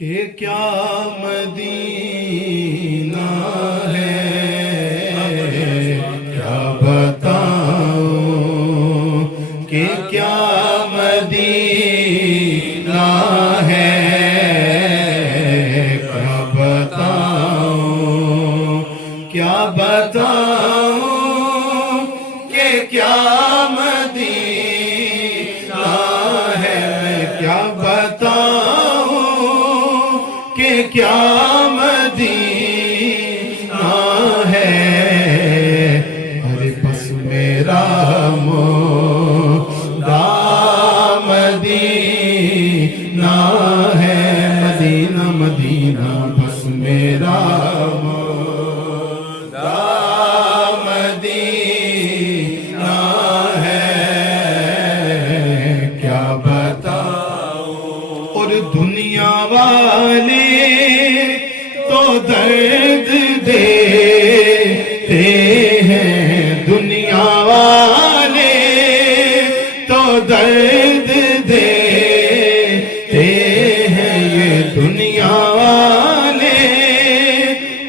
کہ کیا مدینہ ہے، کیا بتاؤں کہ کیا مدینہ ہے، کیا بتاؤں، کیا بتاؤں کہ کیا مدینہ ہے، میں کیا بتاؤں کہ کیا مدینہ ہے، ارے بس میرا مدعا مدینہ ہے، مدینہ مدینہ بس میرا مدعا مدینہ ہے، کیا بتاؤں، اور دنیا والے تو درد دیتے ہیں، دنیا والے تو درد دیتے ہیں، یہ دنیا والے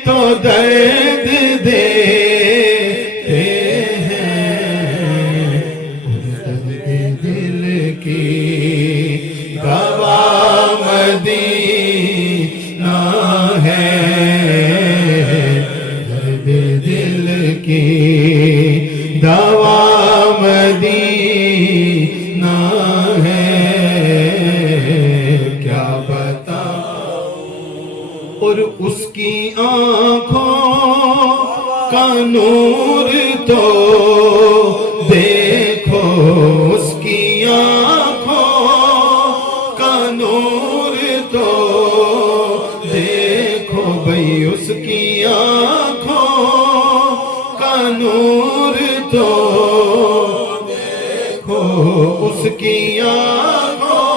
تو درد دیتے ہیں، درد دل کی دوا مدینہ ہے، درد دل کی دوا مدینہ ہے، کیا بتاؤں، اور اس کی آنکھوں کا نور تو دیکھو، اس کی آنکھوں کا نور تو دیکھو بھئی، اس کی آنکھوں کا نور تو دیکھو، اس کی آنکھوں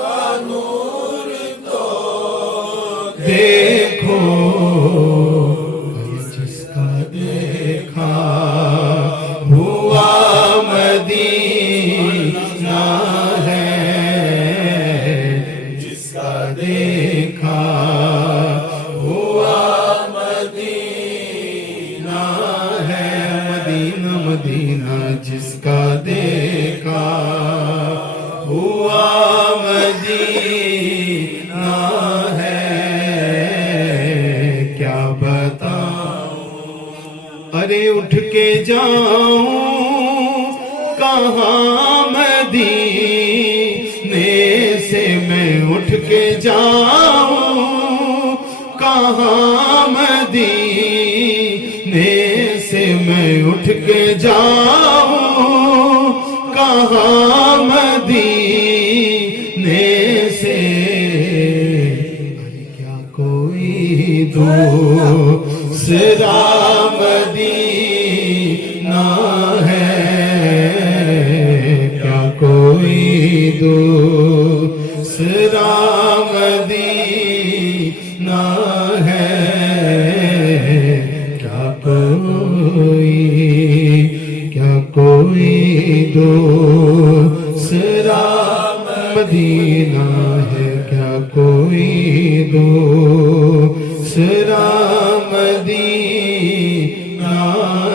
کا نور تو دیکھو، جس کا دیکھا ہوا مدینہ ہے، جس کا دیکھا ہوا مدینہ ہے، مدینہ مدینہ جس کا دیکھا ہوا مدینہ ہے، کیا بتاؤں، ارے اٹھ کے جاؤں کہاں مدینے سے، میں اٹھ کے جاؤں کہاں مدینے سے، میں اٹھ کے جاؤں کہاں مدینے سے، کیا کوئی دوسرا مدینہ ہے، کیا کوئی دوسرا مدینہ ہے، کیا کوئی دوسرا مدینہ ہے، کیا کوئی دوسرا مدینہ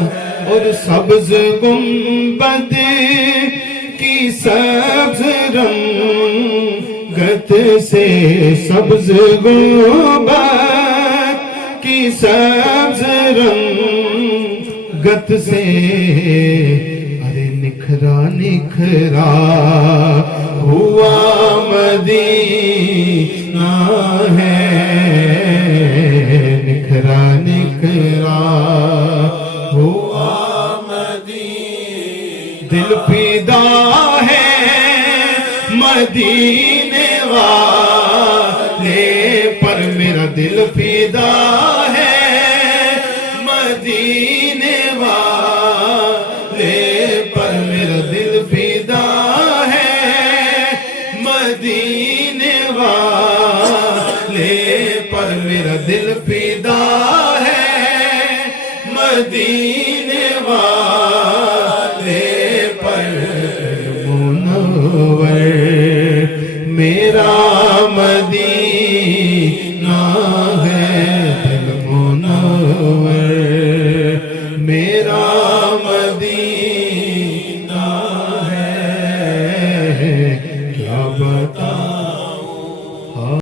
ہے، اور سبز گنبد کی سبز رنگت سے، سبز گنبد کی سبز رنگت سے، ارے نکھرا نکھرا ہوا مدینہ ہے، نکھرا نکھرا ہوا مدینہ، دل فدا ہے مدینے والے پر، میرا دل فدا ہے مدینے والے پر، میرا دل فدا ہے مدینے والے پر، میرا دل فدا ہے مدینے والے پر، منور میرا مدینہ